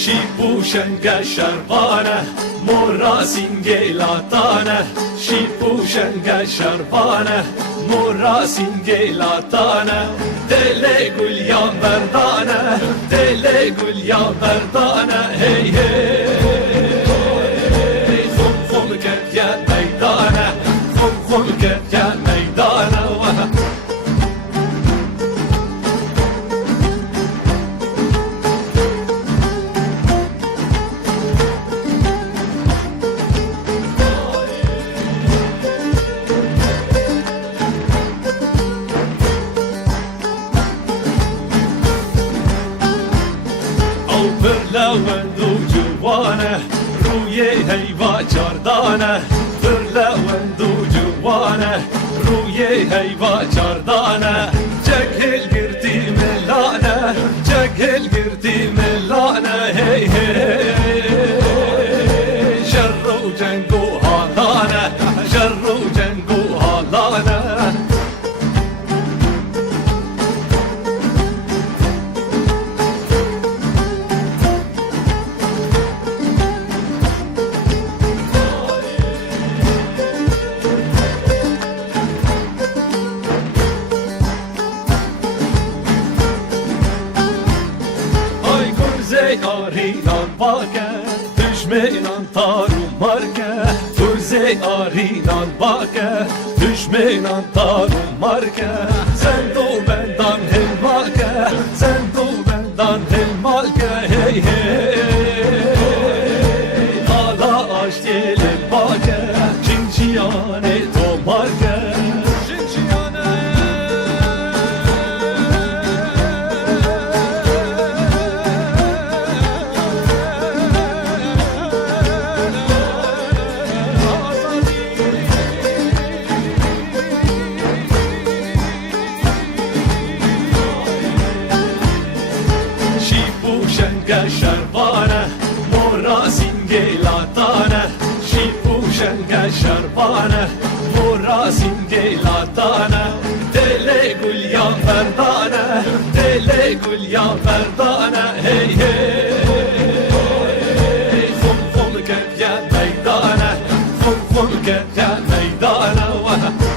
Și pușencă șarbană, mora singhelatane Și pușencă șarbană, mora singhelatane Delegul ia verdane, delegul ia verdane Hey hey پر لون دو جوانه روی هیوا چاردانه پر لون دو جوانه روی هیوا چاردانه جگل گردی ملانه جگل گردی ملانه هی هی شر و جنگ و حالانه arinan bake Düşmenan tarum marke. Kuzey arinan bake Düşmenan tarum marke. Sen do bendan helmake Sen do bendan helmake. Hey hey Ala aşk gelin bake Cinciyane to Shibu Shanga Sharvana Mora Singe Latana Shibu Shanga Sharvana Mora Singe Latana Dele Gul Ya Ferdana Dele Gul Ya Ferdana Hey hey Fum fum gel ya meydana Fum fum gel ya meydana.